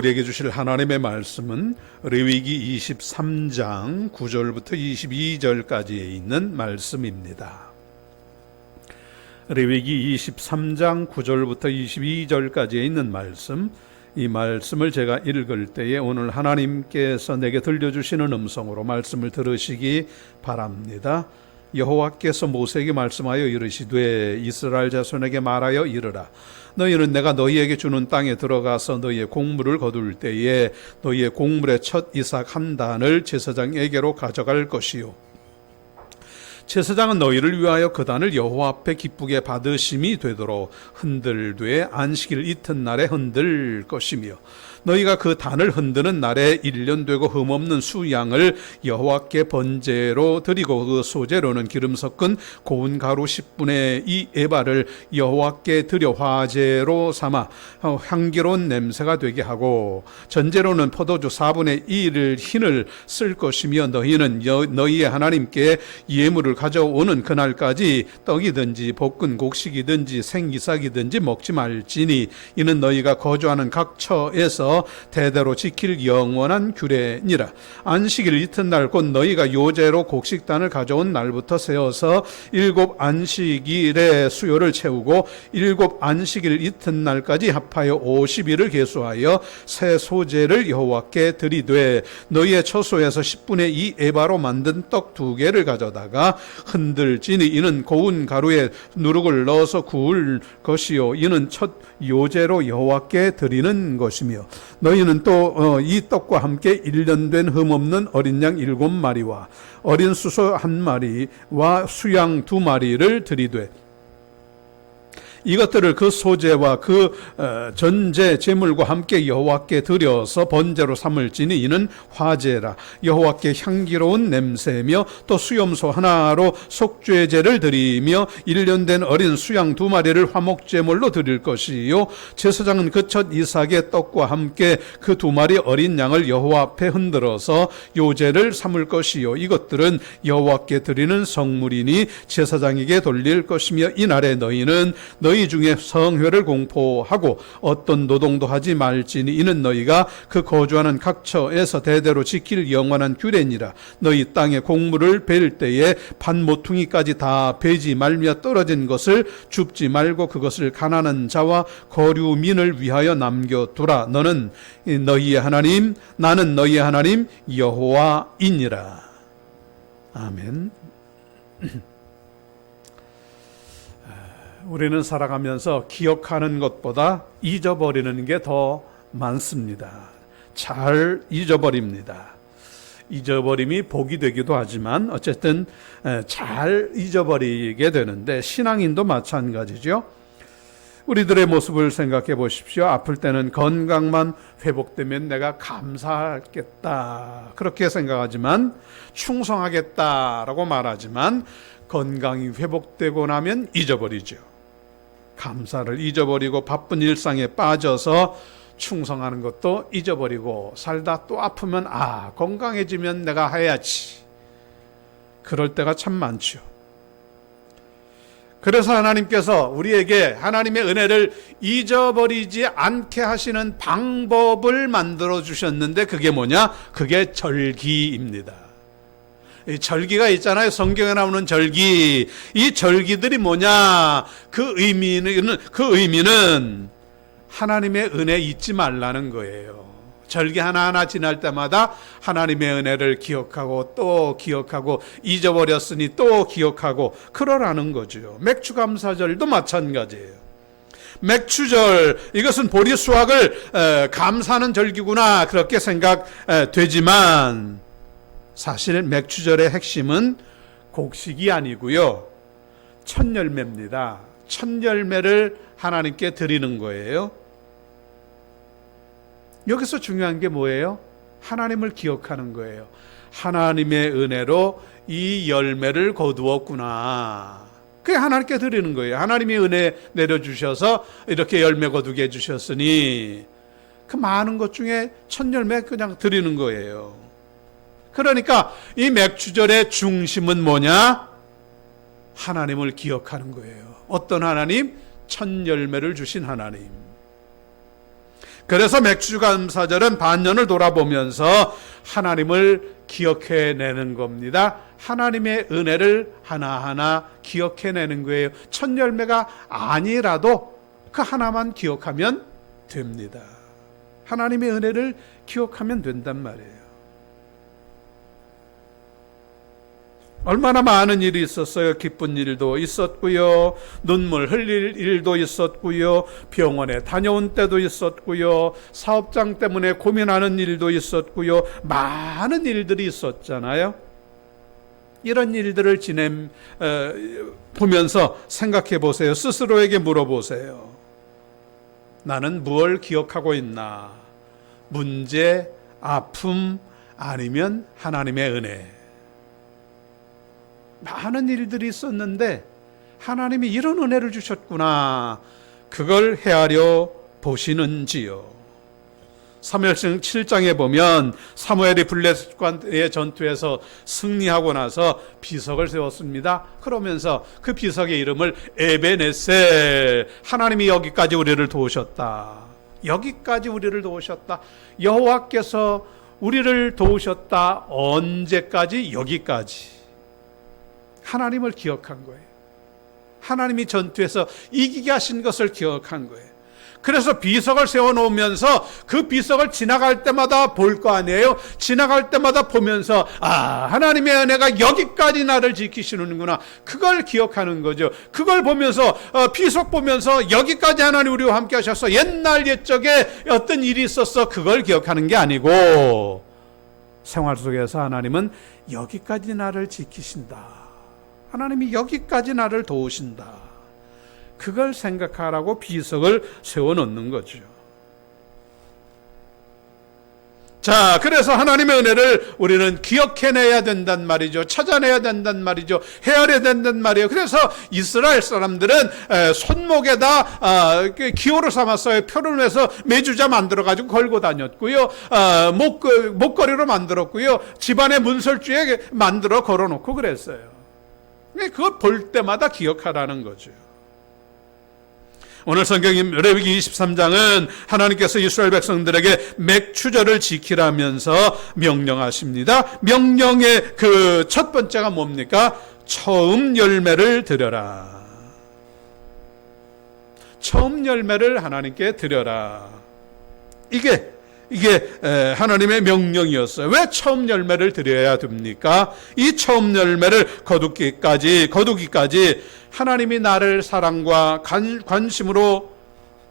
우리에게 주실 하나님의 말씀은 레위기 23장 9절부터 22절까지에 있는 말씀입니다. 레위기 23장 9절부터 22절까지에 있는 말씀, 이 말씀을 제가 읽을 때에 오늘 하나님께서 내게 들려주시는 음성으로 말씀을 들으시기 바랍니다. 여호와께서 모세에게 말씀하여 이르시되 이스라엘 자손에게 말하여 이르라. 너희는 내가 너희에게 주는 땅에 들어가서 너희의 곡물을 거둘 때에 너희의 곡물의 첫 이삭 한 단을 제사장에게로 가져갈 것이요, 제사장은 너희를 위하여 그 단을 여호와 앞에 기쁘게 받으심이 되도록 흔들되 안식일 이튿날에 흔들 것이며, 너희가 그 단을 흔드는 날에 1년 되고 흠없는 수양을 여호와께 번제로 드리고 그 소제로는 기름 섞은 고운 가루 10분의 2 에바를 여호와께 드려 화제로 삼아 향기로운 냄새가 되게 하고, 전제로는 포도주 4분의 1을 흰을 쓸 것이며, 너희는 너희의 하나님께 예물을 가져오는 그날까지 떡이든지 볶은 곡식이든지 생이삭이든지 먹지 말지니 이는 너희가 거주하는 각 처에서 대대로 지킬 영원한 규례니라. 안식일 이튿날 곧 너희가 요제로 곡식단을 가져온 날부터 세어서 7 안식일의 수요를 채우고 7 안식일 이튿날까지 합하여 50일을 계수하여 새 소제를 여호와께 드리되, 너희의 처소에서 10분의 2 에바로 만든 떡 2개를 가져다가 흔들지니 이는 고운 가루에 누룩을 넣어서 구울 것이요, 이는 첫 요제로 여호와께 드리는 것이며, 너희는 또 이 떡과 함께 1년 된 흠없는 어린 양 7마리와 어린 수소 1마리와 수양 2마리를 드리되, 이것들을 그 소제와 그 전제 제물과 함께 여호와께 드려서 번제로 삼을지니 이는 화제라. 여호와께 향기로운 냄새며, 또 수염소 하나로 속죄제를 드리며 1년 된 어린 수양 2마리를 화목제물로 드릴 것이요, 제사장은 그 첫 이삭의 떡과 함께 그 2마리 어린 양을 여호와 앞에 흔들어서 요제를 삼을 것이요, 이것들은 여호와께 드리는 성물이니 제사장에게 돌릴 것이며, 이날에 너희는 너희 중에 성회를 공포하고 어떤 노동도 하지 말지니 이는 너희가 그 거주하는 각 처에서 대대로 지킬 영원한 규례니라. 너희 땅에 곡물을 벨 때에 반 모퉁이까지 다 베지 말며 떨어진 것을 줍지 말고 그것을 가난한 자와 거류민을 위하여 남겨두라. 너는 너희의 하나님, 나는 너희의 하나님 여호와이니라. 아멘. 우리는 살아가면서 기억하는 것보다 잊어버리는 게 더 많습니다. 잘 잊어버립니다. 잊어버림이 복이 되기도 하지만 어쨌든 잘 잊어버리게 되는데, 신앙인도 마찬가지죠. 우리들의 모습을 생각해 보십시오. 아플 때는 건강만 회복되면 내가 감사하겠다 그렇게 생각하지만, 충성하겠다라고 말하지만 건강이 회복되고 나면 잊어버리죠. 감사를 잊어버리고 바쁜 일상에 빠져서 충성하는 것도 잊어버리고, 살다 또 아프면 건강해지면 내가 해야지, 그럴 때가 참 많죠. 그래서 하나님께서 우리에게 하나님의 은혜를 잊어버리지 않게 하시는 방법을 만들어 주셨는데, 그게 뭐냐? 그게 절기입니다. 이 절기가 있잖아요. 성경에 나오는 절기. 이 절기들이 뭐냐? 그 의미는 하나님의 은혜 잊지 말라는 거예요. 절기 하나하나 지날 때마다 하나님의 은혜를 기억하고 또 기억하고, 잊어버렸으니 또 기억하고 그러라는 거죠. 맥추감사절도 마찬가지예요. 맥추절, 이것은 보리수확을 감사하는 절기구나 그렇게 생각되지만, 사실 맥추절의 핵심은 곡식이 아니고요, 첫 열매입니다. 첫 열매를 하나님께 드리는 거예요. 여기서 중요한 게 뭐예요? 하나님을 기억하는 거예요. 하나님의 은혜로 이 열매를 거두었구나, 그게 하나님께 드리는 거예요. 하나님이 은혜 내려주셔서 이렇게 열매 거두게 해주셨으니 그 많은 것 중에 첫 열매 그냥 드리는 거예요. 그러니까 이 맥추절의 중심은 뭐냐? 하나님을 기억하는 거예요. 어떤 하나님? 첫 열매를 주신 하나님. 그래서 맥주감사절은 반년을 돌아보면서 하나님을 기억해내는 겁니다. 하나님의 은혜를 하나하나 기억해내는 거예요. 첫 열매가 아니라도 그 하나만 기억하면 됩니다. 하나님의 은혜를 기억하면 된단 말이에요. 얼마나 많은 일이 있었어요. 기쁜 일도 있었고요, 눈물 흘릴 일도 있었고요, 병원에 다녀온 때도 있었고요, 사업장 때문에 고민하는 일도 있었고요, 많은 일들이 있었잖아요. 이런 일들을 보면서 생각해 보세요. 스스로에게 물어보세요. 나는 무엇을 기억하고 있나? 문제, 아픔, 아니면 하나님의 은혜. 많은 일들이 있었는데 하나님이 이런 은혜를 주셨구나, 그걸 헤아려 보시는지요? 사무엘상 7장에 보면 사무엘이 블레셋과의 전투에서 승리하고 나서 비석을 세웠습니다. 그러면서 그 비석의 이름을 에베네셀, 하나님이 여기까지 우리를 도우셨다, 여기까지 우리를 도우셨다, 여호와께서 우리를 도우셨다. 언제까지? 여기까지. 하나님을 기억한 거예요. 하나님이 전투에서 이기게 하신 것을 기억한 거예요. 그래서 비석을 세워놓으면서 그 비석을 지나갈 때마다 볼 거 아니에요. 지나갈 때마다 보면서 하나님의 은혜가 여기까지 나를 지키시는구나, 그걸 기억하는 거죠. 그걸 보면서 비석 보면서 여기까지 하나님 우리와 함께 하셔서 옛날 옛적에 어떤 일이 있었어, 그걸 기억하는 게 아니고 생활 속에서 하나님은 여기까지 나를 지키신다, 하나님이 여기까지 나를 도우신다, 그걸 생각하라고 비석을 세워놓는 거죠. 자, 그래서 하나님의 은혜를 우리는 기억해내야 된단 말이죠. 찾아내야 된단 말이죠. 헤아려야 된단 말이에요. 그래서 이스라엘 사람들은 손목에다 기호를 삼았어요. 표를 내서 매주자 만들어가지고 걸고 다녔고요, 목걸이로 만들었고요, 집안의 문설주에 만들어 걸어놓고 그랬어요. 그걸 볼 때마다 기억하라는 거죠. 오늘 성경인 레위기 23장은 하나님께서 이스라엘 백성들에게 맥추절을 지키라면서 명령하십니다. 명령의 그 첫 번째가 뭡니까? 처음 열매를 드려라. 처음 열매를 하나님께 드려라. 이게 하나님의 명령이었어요. 왜 처음 열매를 드려야 됩니까? 이 처음 열매를 거두기까지 하나님이 나를 사랑과 관심으로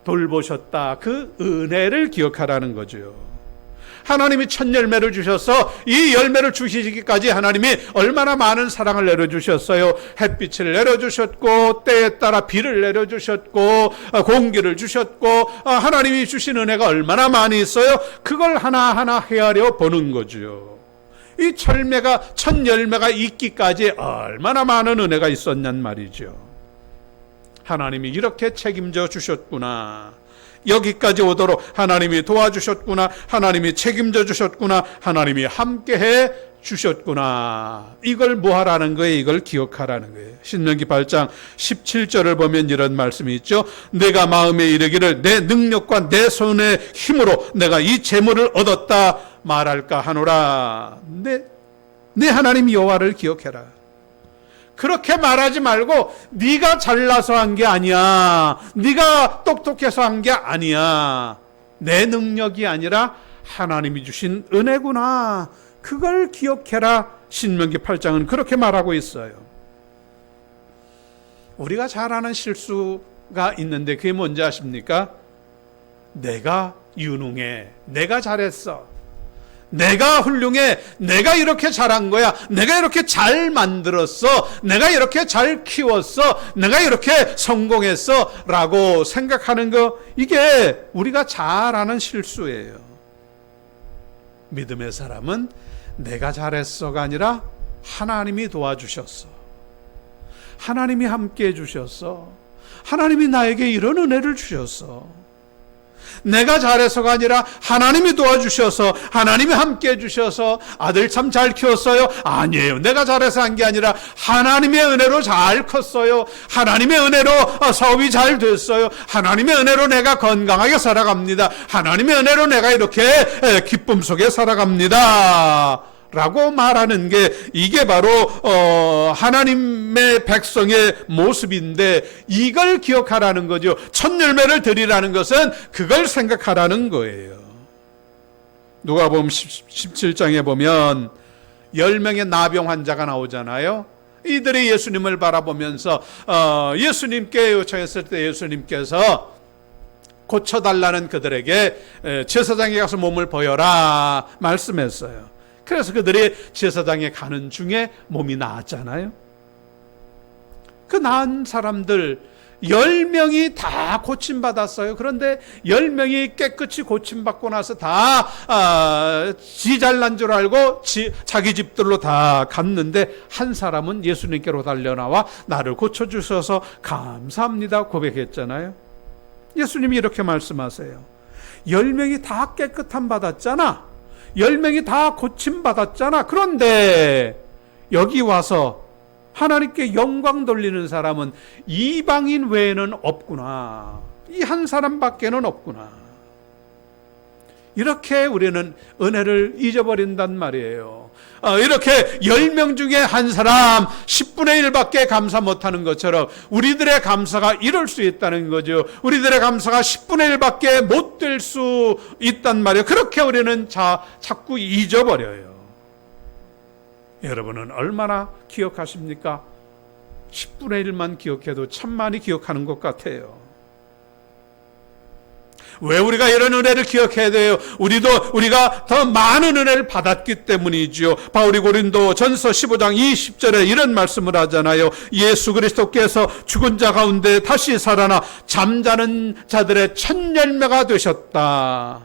돌보셨다, 그 은혜를 기억하라는 거죠. 하나님이 첫 열매를 주셔서 이 열매를 주시기까지 하나님이 얼마나 많은 사랑을 내려주셨어요. 햇빛을 내려주셨고, 때에 따라 비를 내려주셨고, 공기를 주셨고, 하나님이 주신 은혜가 얼마나 많이 있어요. 그걸 하나하나 헤아려 보는 거죠. 이 첫 열매가 있기까지 얼마나 많은 은혜가 있었냔 말이죠. 하나님이 이렇게 책임져 주셨구나, 여기까지 오도록 하나님이 도와주셨구나, 하나님이 책임져 주셨구나, 하나님이 함께해 주셨구나, 이걸 뭐하라는 거예요? 이걸 기억하라는 거예요. 신명기 8장 17절을 보면 이런 말씀이 있죠. 내가 마음에 이르기를 내 능력과 내 손의 힘으로 내가 이 재물을 얻었다 말할까 하노라. 내 하나님 여호와를 기억해라. 그렇게 말하지 말고 네가 잘나서 한 게 아니야, 네가 똑똑해서 한 게 아니야, 내 능력이 아니라 하나님이 주신 은혜구나, 그걸 기억해라. 신명기 8장은 그렇게 말하고 있어요. 우리가 잘하는 실수가 있는데 그게 뭔지 아십니까? 내가 유능해, 내가 잘했어, 내가 훌륭해, 내가 이렇게 잘한 거야, 내가 이렇게 잘 만들었어, 내가 이렇게 잘 키웠어, 내가 이렇게 성공했어 라고 생각하는 거, 이게 우리가 잘하는 실수예요. 믿음의 사람은 내가 잘했어가 아니라 하나님이 도와주셨어, 하나님이 함께 해주셨어, 하나님이 나에게 이런 은혜를 주셨어, 내가 잘해서가 아니라 하나님이 도와주셔서, 하나님이 함께 해주셔서 아들 참 잘 키웠어요. 아니에요. 내가 잘해서 한 게 아니라 하나님의 은혜로 잘 컸어요. 하나님의 은혜로 사업이 잘 됐어요. 하나님의 은혜로 내가 건강하게 살아갑니다. 하나님의 은혜로 내가 이렇게 기쁨 속에 살아갑니다. 라고 말하는 게, 이게 바로 하나님의 백성의 모습인데, 이걸 기억하라는 거죠. 첫 열매를 드리라는 것은 그걸 생각하라는 거예요. 누가복음 17장에 보면 10명의 나병 환자가 나오잖아요. 이들이 예수님을 바라보면서 예수님께 요청했을 때 예수님께서 고쳐달라는 그들에게 제사장에 가서 몸을 보여라 말씀했어요. 그래서 그들이 제사장에 가는 중에 몸이 나았잖아요. 그 나은 사람들 10명이 다 고침받았어요. 그런데 10명이 깨끗이 고침받고 나서 다 지 잘난 줄 알고 자기 집들로 다 갔는데, 한 사람은 예수님께로 달려나와 나를 고쳐주셔서 감사합니다 고백했잖아요. 예수님이 이렇게 말씀하세요. 10명이 다 깨끗함 받았잖아. 10명이 다 고침받았잖아. 그런데 여기 와서 하나님께 영광 돌리는 사람은 이방인 외에는 없구나. 이 한 사람밖에는 없구나. 이렇게 우리는 은혜를 잊어버린단 말이에요. 이렇게 10명 중에 한 사람 10분의 1밖에 감사 못하는 것처럼 우리들의 감사가 이럴 수 있다는 거죠. 우리들의 감사가 10분의 1밖에 못 될 수 있단 말이에요. 그렇게 우리는 자꾸 잊어버려요. 여러분은 얼마나 기억하십니까? 10분의 1만 기억해도 참 많이 기억하는 것 같아요. 왜 우리가 이런 은혜를 기억해야 돼요? 우리가 더 많은 은혜를 받았기 때문이지요. 바울이 고린도 전서 15장 20절에 이런 말씀을 하잖아요. 예수 그리스도께서 죽은 자 가운데 다시 살아나 잠자는 자들의 첫 열매가 되셨다.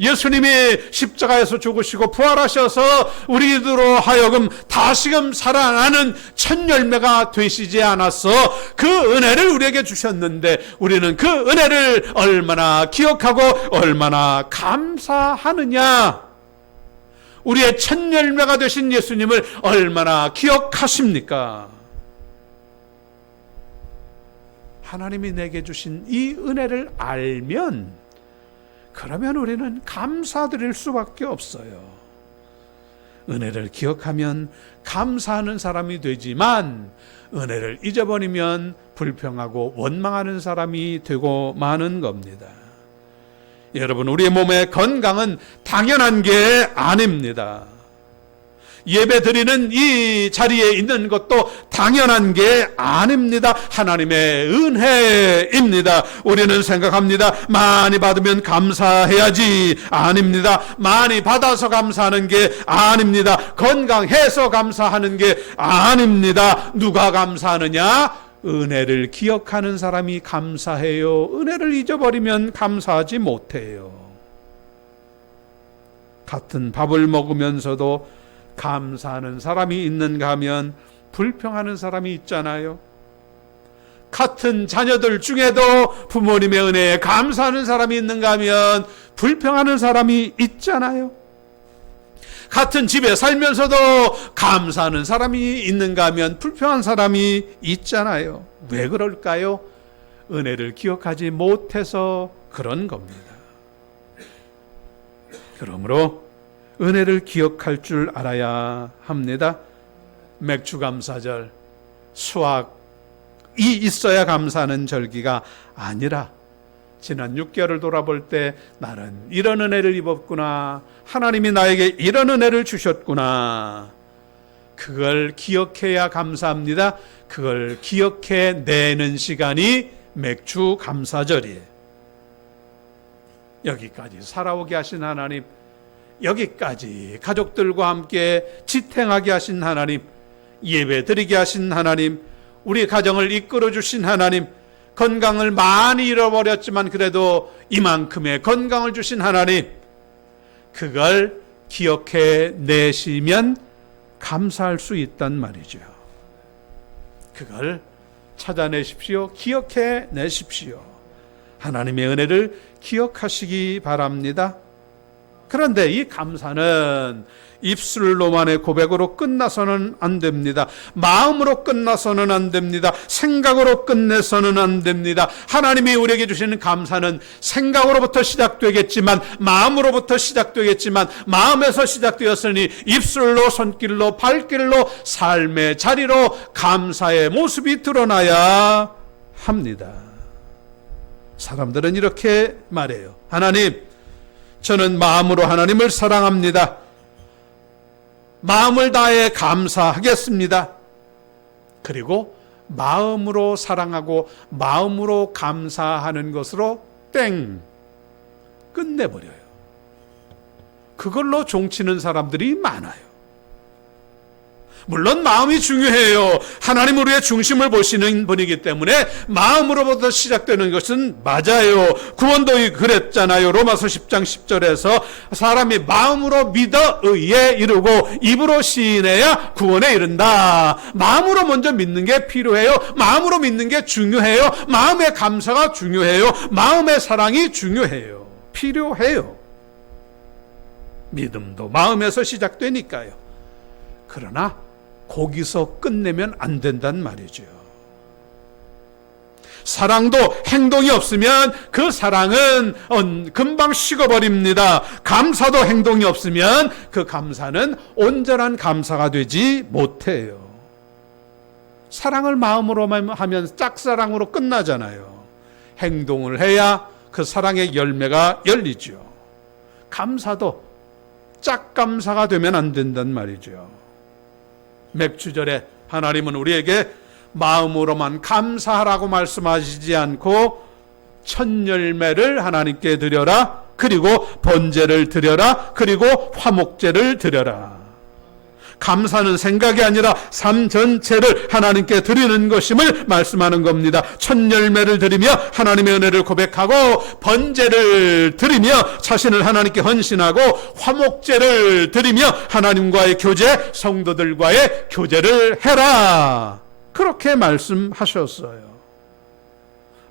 예수님이 십자가에서 죽으시고 부활하셔서 우리들로 하여금 다시금 살아나는 첫 열매가 되시지 않았어. 그 은혜를 우리에게 주셨는데 우리는 그 은혜를 얼마나 기억하고 얼마나 감사하느냐. 우리의 첫 열매가 되신 예수님을 얼마나 기억하십니까? 하나님이 내게 주신 이 은혜를 알면, 그러면 우리는 감사드릴 수밖에 없어요. 은혜를 기억하면 감사하는 사람이 되지만, 은혜를 잊어버리면 불평하고 원망하는 사람이 되고 마는 겁니다. 여러분, 우리의 몸의 건강은 당연한 게 아닙니다. 예배 드리는 이 자리에 있는 것도 당연한 게 아닙니다. 하나님의 은혜입니다. 우리는 생각합니다. 많이 받으면 감사해야지. 아닙니다. 많이 받아서 감사하는 게 아닙니다. 건강해서 감사하는 게 아닙니다. 누가 감사하느냐? 은혜를 기억하는 사람이 감사해요. 은혜를 잊어버리면 감사하지 못해요. 같은 밥을 먹으면서도 감사하는 사람이 있는가 하면 불평하는 사람이 있잖아요. 같은 자녀들 중에도 부모님의 은혜에 감사하는 사람이 있는가 하면 불평하는 사람이 있잖아요. 같은 집에 살면서도 감사하는 사람이 있는가 하면 불평한 사람이 있잖아요. 왜 그럴까요? 은혜를 기억하지 못해서 그런 겁니다. 그러므로 은혜를 기억할 줄 알아야 합니다. 맥주감사절, 수확이 있어야 감사하는 절기가 아니라 지난 6개월을 돌아볼 때 나는 이런 은혜를 입었구나, 하나님이 나에게 이런 은혜를 주셨구나, 그걸 기억해야 감사합니다. 그걸 기억해내는 시간이 맥주감사절이에요. 여기까지 살아오게 하신 하나님, 여기까지 가족들과 함께 지탱하게 하신 하나님, 예배 드리게 하신 하나님, 우리 가정을 이끌어 주신 하나님, 건강을 많이 잃어버렸지만 그래도 이만큼의 건강을 주신 하나님, 그걸 기억해 내시면 감사할 수 있단 말이죠. 그걸 찾아내십시오. 기억해 내십시오. 하나님의 은혜를 기억하시기 바랍니다. 그런데 이 감사는 입술로만의 고백으로 끝나서는 안 됩니다. 마음으로 끝나서는 안 됩니다. 생각으로 끝내서는 안 됩니다. 하나님이 우리에게 주시는 감사는 생각으로부터 시작되겠지만, 마음으로부터 시작되겠지만, 마음에서 시작되었으니 입술로, 손길로, 발길로, 삶의 자리로 감사의 모습이 드러나야 합니다. 사람들은 이렇게 말해요. 하나님, 저는 마음으로 하나님을 사랑합니다. 마음을 다해 감사하겠습니다. 그리고 마음으로 사랑하고 마음으로 감사하는 것으로 땡 끝내버려요. 그걸로 종치는 사람들이 많아요. 물론 마음이 중요해요. 하나님 우리의 중심을 보시는 분이기 때문에 마음으로부터 시작되는 것은 맞아요. 구원도 그랬잖아요. 로마서 10장 10절에서 사람이 마음으로 믿어 의에 이르고 입으로 시인해야 구원에 이른다. 마음으로 먼저 믿는 게 필요해요. 마음으로 믿는 게 중요해요. 마음의 감사가 중요해요. 마음의 사랑이 중요해요. 필요해요. 믿음도 마음에서 시작되니까요. 그러나 거기서 끝내면 안 된단 말이죠. 사랑도 행동이 없으면 그 사랑은 금방 식어버립니다. 감사도 행동이 없으면 그 감사는 온전한 감사가 되지 못해요. 사랑을 마음으로만 하면 짝사랑으로 끝나잖아요. 행동을 해야 그 사랑의 열매가 열리죠. 감사도 짝감사가 되면 안 된단 말이죠. 맥주절에 하나님은 우리에게 마음으로만 감사하라고 말씀하시지 않고 첫 열매를 하나님께 드려라, 그리고 번제를 드려라, 그리고 화목제를 드려라. 감사는 생각이 아니라 삶 전체를 하나님께 드리는 것임을 말씀하는 겁니다. 첫 열매를 드리며 하나님의 은혜를 고백하고, 번제를 드리며 자신을 하나님께 헌신하고, 화목제를 드리며 하나님과의 교제, 성도들과의 교제를 해라. 그렇게 말씀하셨어요.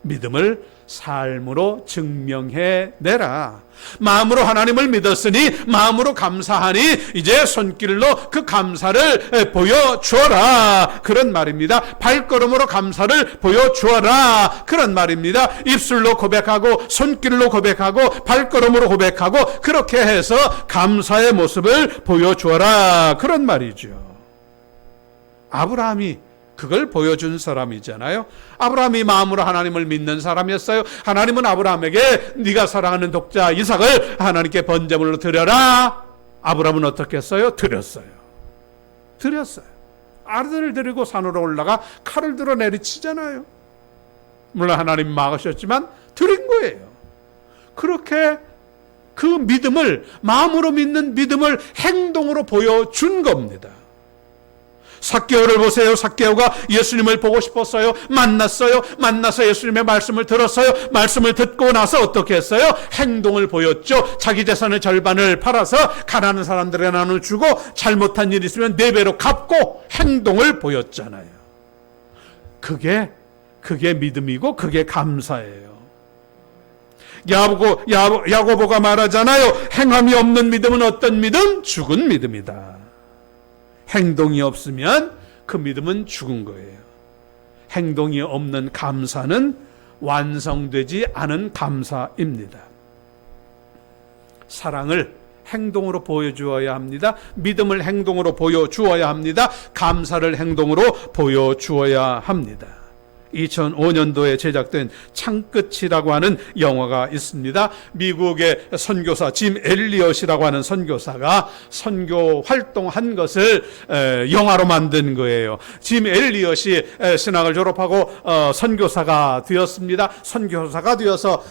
믿음을 삶으로 증명해내라. 마음으로 하나님을 믿었으니 마음으로 감사하니 이제 손길로 그 감사를 보여주어라. 그런 말입니다. 발걸음으로 감사를 보여주어라. 그런 말입니다. 입술로 고백하고 손길로 고백하고 발걸음으로 고백하고 그렇게 해서 감사의 모습을 보여주어라. 그런 말이죠. 아브라함이 그걸 보여준 사람이잖아요. 아브라함이 마음으로 하나님을 믿는 사람이었어요. 하나님은 아브라함에게 네가 사랑하는 독자 이삭을 하나님께 번제물로 드려라. 아브라함은 어떻게 했어요? 드렸어요. 아들을 데리고 산으로 올라가 칼을 들어 내리치잖아요. 물론 하나님 막으셨지만 드린 거예요. 그렇게 그 믿음을, 마음으로 믿는 믿음을 행동으로 보여준 겁니다. 삭개오를 보세요. 삭개오가 예수님을 보고 싶었어요. 만나서 예수님의 말씀을 들었어요. 말씀을 듣고 나서 어떻게 했어요? 행동을 보였죠. 자기 재산의 절반을 팔아서 가난한 사람들에게 나눠주고 잘못한 일이 있으면 4배로 갚고 행동을 보였잖아요. 그게 믿음이고 그게 감사예요. 야고보가 말하잖아요. 행함이 없는 믿음은 어떤 믿음? 죽은 믿음이다. 행동이 없으면 그 믿음은 죽은 거예요. 행동이 없는 감사는 완성되지 않은 감사입니다. 사랑을 행동으로 보여주어야 합니다. 믿음을 행동으로 보여주어야 합니다. 감사를 행동으로 보여주어야 합니다. 2005년도에 제작된 창끝이라고 하는 영화가 있습니다. 미국의 선교사 짐 엘리엇이라고 하는 선교사가 선교 활동한 것을 영화로 만든 거예요. 짐 엘리엇이 신학을 졸업하고 선교사가 되었습니다. 선교사가 되어서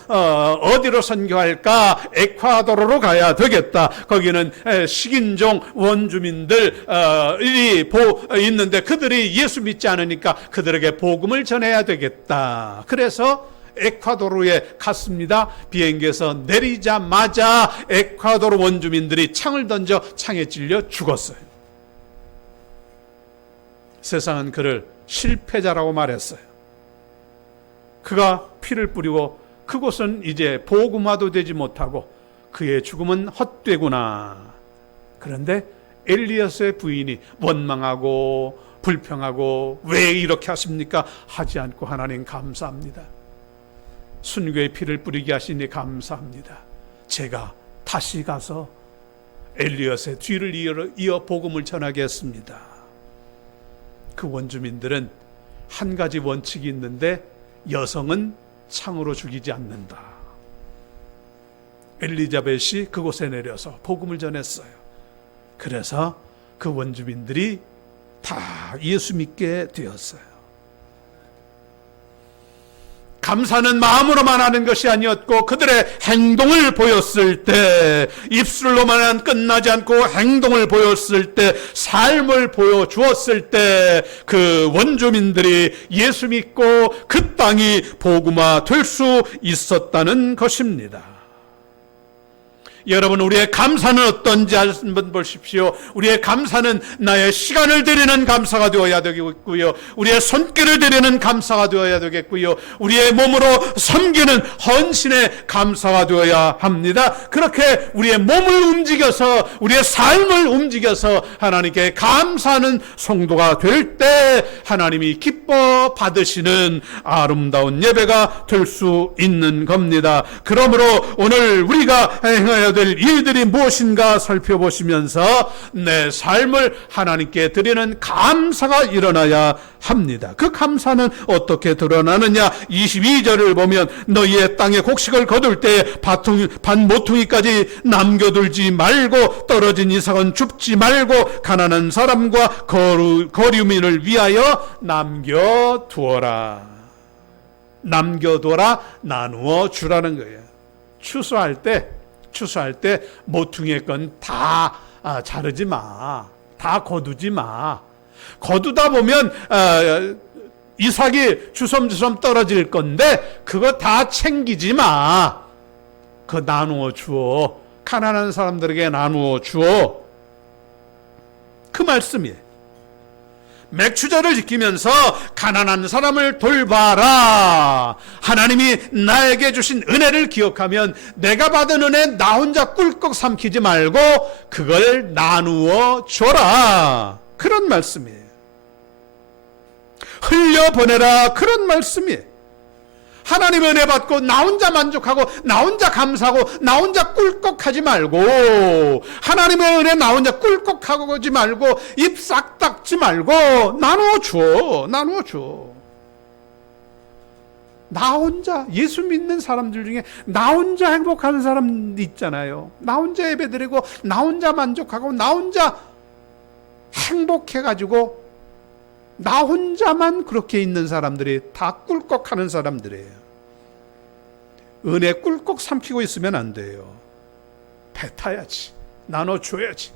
어디로 선교할까? 에콰도르로 가야 되겠다. 거기는 식인종 원주민들이 있는데 그들이 예수 믿지 않으니까 그들에게 복음을 전해야 되겠다. 그래서 에콰도르에 갔습니다. 비행기에서 내리자마자 에콰도르 원주민들이 창을 던져 창에 찔려 죽었어요. 세상은 그를 실패자라고 말했어요. 그가 피를 뿌리고 그곳은 이제 복음화도 되지 못하고 그의 죽음은 헛되구나. 그런데 엘리야스의 부인이 원망하고 불평하고 왜 이렇게 하십니까? 하지 않고 하나님 감사합니다. 순교의 피를 뿌리게 하시니 감사합니다. 제가 다시 가서 엘리야스의 뒤를 이어 복음을 전하겠습니다. 그 원주민들은 한 가지 원칙이 있는데 여성은 창으로 죽이지 않는다. 엘리자벳이 그곳에 내려서 복음을 전했어요. 그래서 그 원주민들이 다 예수 믿게 되었어요. 감사는 마음으로만 하는 것이 아니었고 그들의 행동을 보였을 때, 입술로만 끝나지 않고 행동을 보였을 때, 삶을 보여주었을 때 그 원주민들이 예수 믿고 그 땅이 복음화 될 수 있었다는 것입니다. 여러분, 우리의 감사는 어떤지 한번 보십시오. 우리의 감사는 나의 시간을 드리는 감사가 되어야 되겠고요, 우리의 손길을 드리는 감사가 되어야 되겠고요, 우리의 몸으로 섬기는 헌신의 감사가 되어야 합니다. 그렇게 우리의 몸을 움직여서, 우리의 삶을 움직여서 하나님께 감사하는 성도가 될 때 하나님이 기뻐 받으시는 아름다운 예배가 될 수 있는 겁니다. 그러므로 오늘 우리가 행해야 될 일들이 무엇인가 살펴보시면서 내 삶을 하나님께 드리는 감사가 일어나야 합니다. 그 감사는 어떻게 드러나느냐? 22절을 보면 너희의 땅에 곡식을 거둘 때 반 모퉁이까지 남겨둘지 말고 떨어진 이삭은 줍지 말고 가난한 사람과 거류민을 위하여 남겨두어라. 남겨둬라, 나누어 주라는 거예요. 추수할 때 모퉁이의 건 다 자르지 마. 다 거두지 마. 거두다 보면 이삭이 주섬주섬 떨어질 건데 그거 다 챙기지 마. 그거 나누어 주어. 가난한 사람들에게 나누어 주어. 그 말씀이에요. 맥추절을 지키면서 가난한 사람을 돌봐라. 하나님이 나에게 주신 은혜를 기억하면 내가 받은 은혜 나 혼자 꿀꺽 삼키지 말고 그걸 나누어 줘라. 그런 말씀이에요. 흘려보내라. 그런 말씀이에요. 하나님의 은혜 받고 나 혼자 만족하고 나 혼자 감사하고 나 혼자 꿀꺽하지 말고, 하나님의 은혜 나 혼자 꿀꺽하고 하지 말고 입 싹 닦지 말고 나누어 줘. 나 혼자, 예수 믿는 사람들 중에 나 혼자 행복하는 사람 있잖아요. 나 혼자 예배드리고 나 혼자 만족하고 나 혼자 행복해가지고 나 혼자만 그렇게 있는 사람들이 다 꿀꺽하는 사람들이에요. 은혜 꿀꺽 삼키고 있으면 안 돼요. 뱉어야지. 나눠줘야지.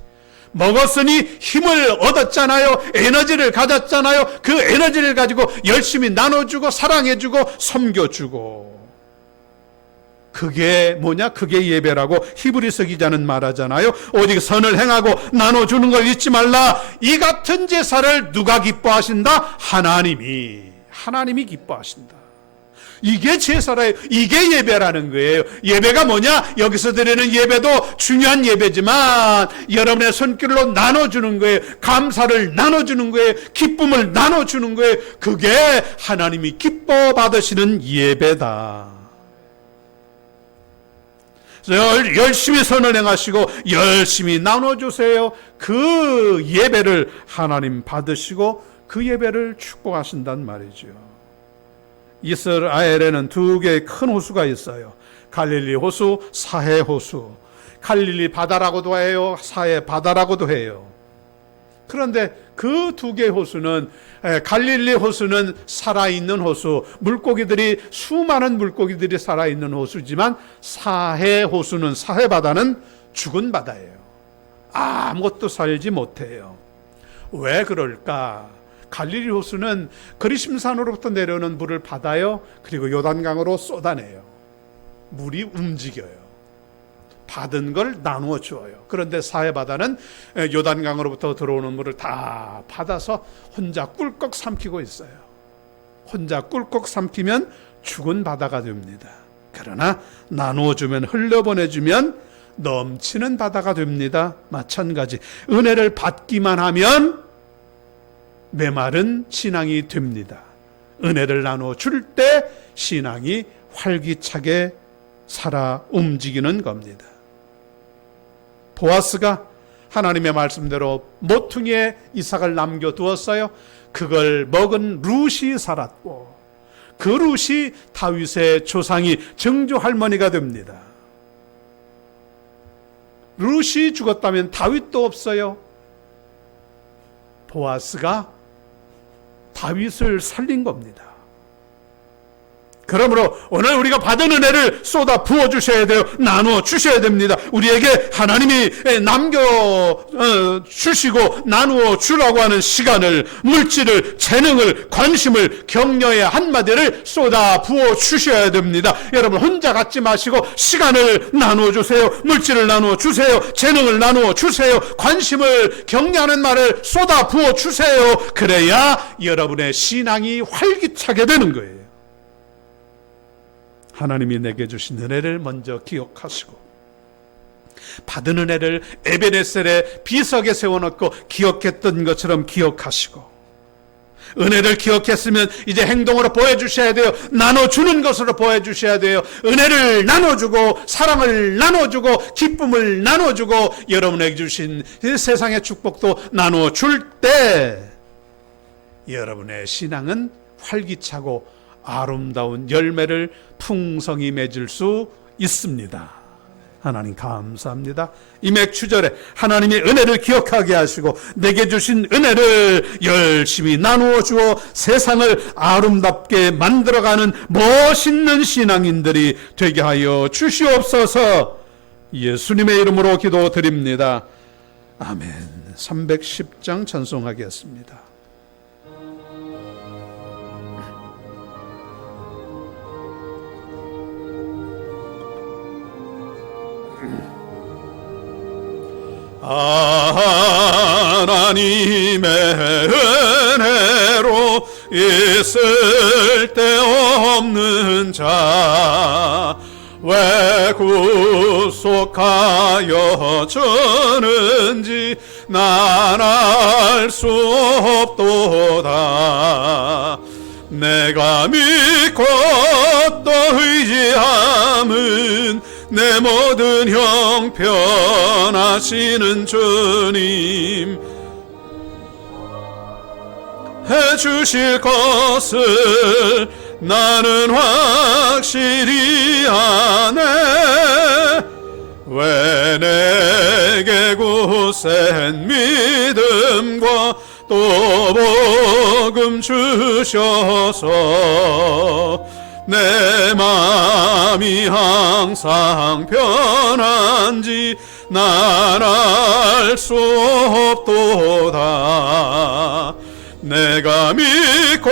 먹었으니 힘을 얻었잖아요. 에너지를 가졌잖아요. 그 에너지를 가지고 열심히 나눠주고 사랑해주고 섬겨주고. 그게 뭐냐? 그게 예배라고 히브리서 기자는 말하잖아요. 오직 선을 행하고 나눠주는 걸 잊지 말라. 이 같은 제사를 누가 기뻐하신다? 하나님이 기뻐하신다. 이게 제사라요. 이게 예배라는 거예요. 예배가 뭐냐? 여기서 드리는 예배도 중요한 예배지만 여러분의 손길로 나눠주는 거예요. 감사를 나눠주는 거예요. 기쁨을 나눠주는 거예요. 그게 하나님이 기뻐 받으시는 예배다. 열심히 선을 행하시고 열심히 나눠주세요. 그 예배를 하나님 받으시고 그 예배를 축복하신단 말이죠. 이스라엘에는 두 개의 큰 호수가 있어요. 갈릴리 호수, 사해 호수. 갈릴리 바다라고도 해요. 사해 바다라고도 해요. 그런데 그 두 개의 호수는, 갈릴리 호수는 살아있는 호수, 수많은 물고기들이 살아있는 호수지만 사해 호수는, 사해 바다는 죽은 바다예요. 아무것도 살지 못해요. 왜 그럴까? 갈릴리 호수는 그리심산으로부터 내려오는 물을 받아요. 그리고 요단강으로 쏟아내요. 물이 움직여요. 받은 걸 나누어 주어요. 그런데 사해 바다는 요단강으로부터 들어오는 물을 다 받아서 혼자 꿀꺽 삼키고 있어요. 혼자 꿀꺽 삼키면 죽은 바다가 됩니다. 그러나 나누어주면, 흘려보내주면 넘치는 바다가 됩니다. 마찬가지 은혜를 받기만 하면 메마른 신앙이 됩니다. 은혜를 나누어 줄 때 신앙이 활기차게 살아 움직이는 겁니다. 보아스가 하나님의 말씀대로 모퉁이에 이삭을 남겨두었어요. 그걸 먹은 룻이 살았고, 그 룻이 다윗의 조상이 정조 할머니가 됩니다. 룻이 죽었다면 다윗도 없어요. 보아스가 다윗을 살린 겁니다. 그러므로 오늘 우리가 받은 은혜를 쏟아 부어 주셔야 돼요. 나누어 주셔야 됩니다. 우리에게 하나님이 주시고 나누어 주라고 하는 시간을, 물질을, 재능을, 관심을, 격려의 한마디를 쏟아 부어 주셔야 됩니다. 여러분 혼자 갖지 마시고 시간을 나누어 주세요. 물질을 나누어 주세요. 재능을 나누어 주세요. 관심을, 격려하는 말을 쏟아 부어 주세요. 그래야 여러분의 신앙이 활기차게 되는 거예요. 하나님이 내게 주신 은혜를 먼저 기억하시고, 받은 은혜를 에베네셀의 비석에 세워놓고 기억했던 것처럼 기억하시고, 은혜를 기억했으면 이제 행동으로 보여주셔야 돼요. 나눠주는 것으로 보여주셔야 돼요. 은혜를 나눠주고, 사랑을 나눠주고, 기쁨을 나눠주고, 여러분에게 주신 세상의 축복도 나눠줄 때 여러분의 신앙은 활기차고 아름다운 열매를 풍성히 맺을 수 있습니다. 하나님 감사합니다. 이 맥추절에 하나님의 은혜를 기억하게 하시고 내게 주신 은혜를 열심히 나누어 주어 세상을 아름답게 만들어가는 멋있는 신앙인들이 되게 하여 주시옵소서. 예수님의 이름으로 기도드립니다. 아멘. 310장 찬송하겠습니다. 하나님의 은혜로 있을 데 없는 자 왜 구속하여 주는지 난 알 수 없도다. 내가 믿고 또 의지함은 내 모든 형편하시는 주님 해주실 것을 나는 확실히 아네. 왜 내게 굳센 믿음과 또 복음 주셔서 내 마음이 항상 편한지 난 알 수 없도다. 내가 믿고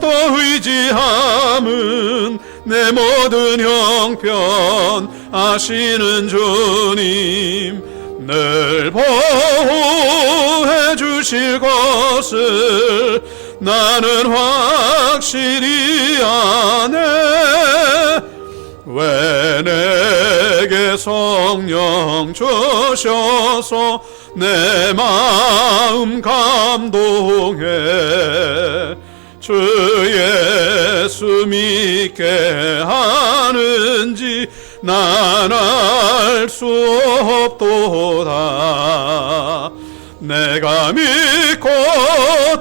또 의지함은 내 모든 형편 아시는 주님 늘 보호해 주실 것을 나는 확실히 아네. 왜 내게 성령 주셔서 내 마음 감동해 주 예수 믿게 하는지 난 알 수 없도다. 내가 믿고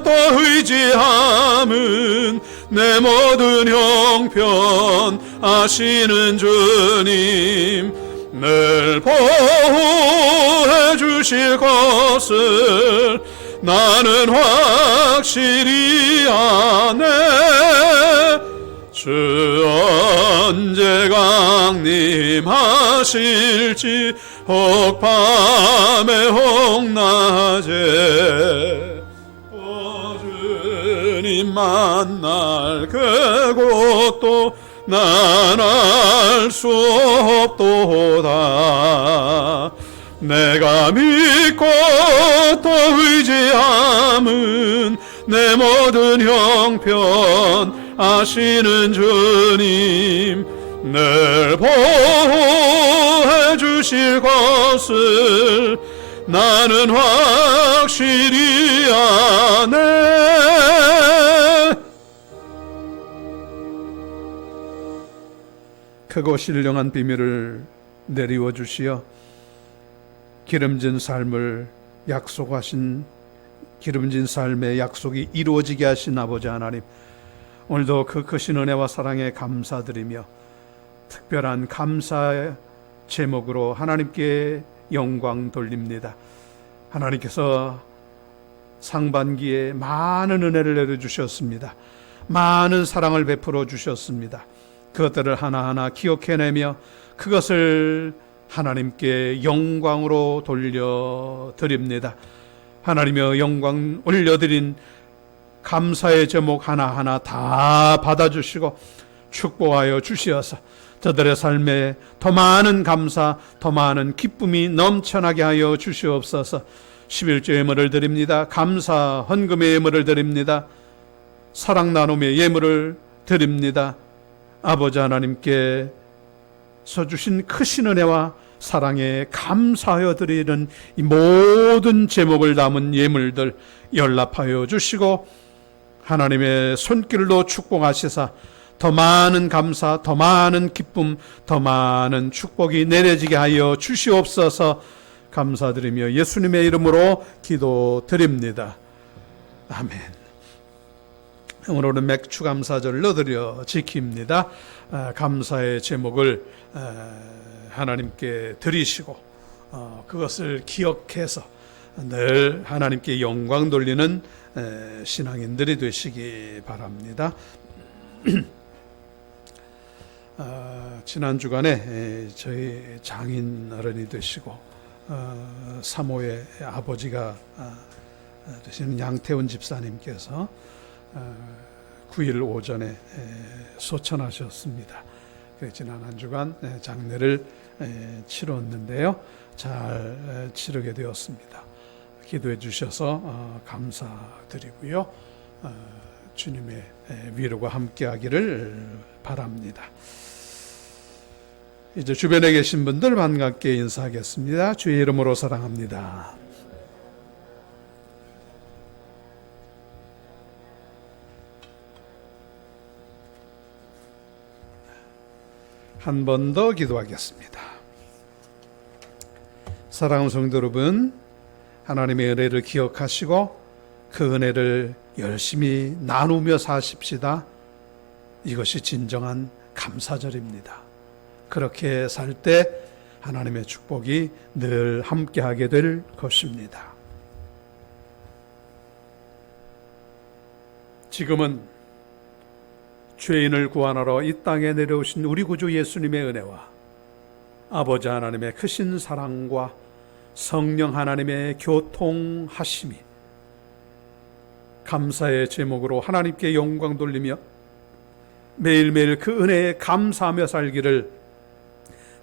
또 의지함은 내 모든 형편 아시는 주님 늘 보호해 주실 것을 나는 확실히 아네. 주 언제 강림하실지 혹 밤에 혹 낮에 주님 만날 그곳도 난 알 수 없도다. 내가 믿고 또 의지함은 내 모든 형편 아시는 주님 늘 보호해 주실 것을 나는 확실히 아네. 크고 신령한 비밀을 내리워 주시어 기름진 삶을 약속하신, 기름진 삶의 약속이 이루어지게 하신 아버지 하나님, 오늘도 그 크신 은혜와 사랑에 감사드리며 특별한 감사의 제목으로 하나님께 영광 돌립니다. 하나님께서 상반기에 많은 은혜를 내려주셨습니다. 많은 사랑을 베풀어 주셨습니다. 그것들을 하나하나 기억해내며 그것을 하나님께 영광으로 돌려드립니다. 하나님의 영광 올려드린 감사의 제목 하나하나 다 받아주시고 축복하여 주시어서 저들의 삶에 더 많은 감사, 더 많은 기쁨이 넘쳐나게 하여 주시옵소서. 11조 예물을 드립니다. 감사 헌금의 예물을 드립니다. 사랑 나눔의 예물을 드립니다. 아버지 하나님께 서주신 크신 은혜와 사랑에 감사하여 드리는 이 모든 제목을 담은 예물들 연락하여 주시고 하나님의 손길로 축복하시사 더 많은 감사, 더 많은 기쁨, 더 많은 축복이 내려지게 하여 주시옵소서. 감사드리며 예수님의 이름으로 기도드립니다. 아멘. 오늘은 맥주 감사절로 드려 지킵니다. 감사의 제목을 하나님께 드리시고 그것을 기억해서 늘 하나님께 영광 돌리는 신앙인들이 되시기 바랍니다. 지난 주간에 저희 장인 어른이 되시고 사모의 아버지가 되시는 양태훈 집사님께서 9일 오전에 소천하셨습니다. 지난 한 주간 장례를 치렀는데요, 잘 치르게 되었습니다. 기도해 주셔서 감사드리고요, 주님의 위로가 함께하기를 바랍니다. 이제 주변에 계신 분들 반갑게 인사하겠습니다. 주의 이름으로 사랑합니다. 한 번 더 기도하겠습니다. 사랑하는 성도 여러분, 하나님의 은혜를 기억하시고 그 은혜를 열심히 나누며 사십시다. 이것이 진정한 감사절입니다. 그렇게 살 때 하나님의 축복이 늘 함께하게 될 것입니다. 지금은 죄인을 구원하러 이 땅에 내려오신 우리 구주 예수님의 은혜와 아버지 하나님의 크신 사랑과 성령 하나님의 교통하심이 감사의 제목으로 하나님께 영광 돌리며 매일매일 그 은혜에 감사하며 살기를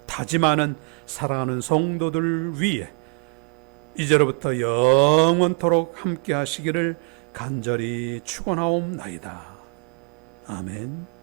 다짐하는 사랑하는 성도들 위해 이제로부터 영원토록 함께 하시기를 간절히 축원하옵나이다. 아멘.